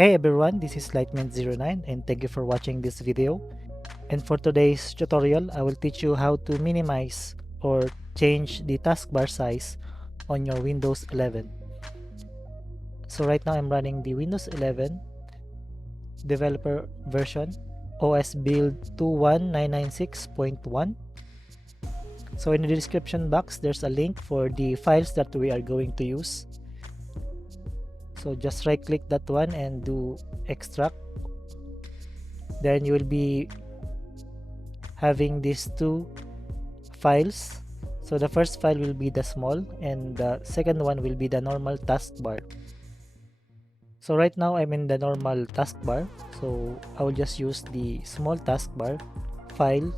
Hey everyone, this is Lightman09 and thank you for watching this video. And for today's tutorial, I will teach you how to minimize or change the taskbar size on your Windows 11. So right now I'm running the Windows 11 developer version OS build 21996.1. So in the description box, there's a link for the files that we are going to use. So just right click that one and do extract. Then you will be having these two files. So the first file will be the small and the second one will be the normal taskbar. So right now I'm in the normal taskbar, so I will just use the small taskbar file.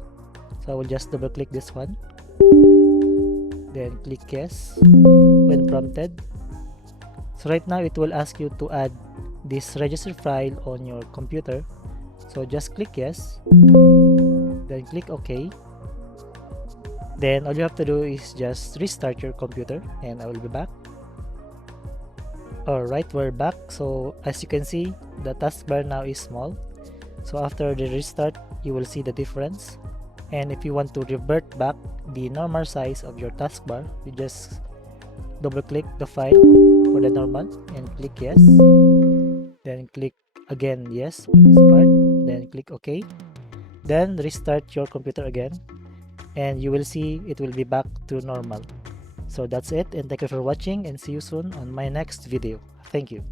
So I will just double click this one, then click yes when prompted. So right now it will ask you to add this register file on your computer, so just click yes, then click OK. Then all you have to do is just restart your computer and I will be back. Alright, we're back. So as you can see, the taskbar now is small. So after the restart, you will see the difference. And if you want to revert back the normal size of your taskbar, you just double click the file for the normal and click yes. Then click again yes for this part. Then click OK. Then restart your computer again and you will see it will be back to normal. So that's it, and thank you for watching and see you soon on my next video. Thank you.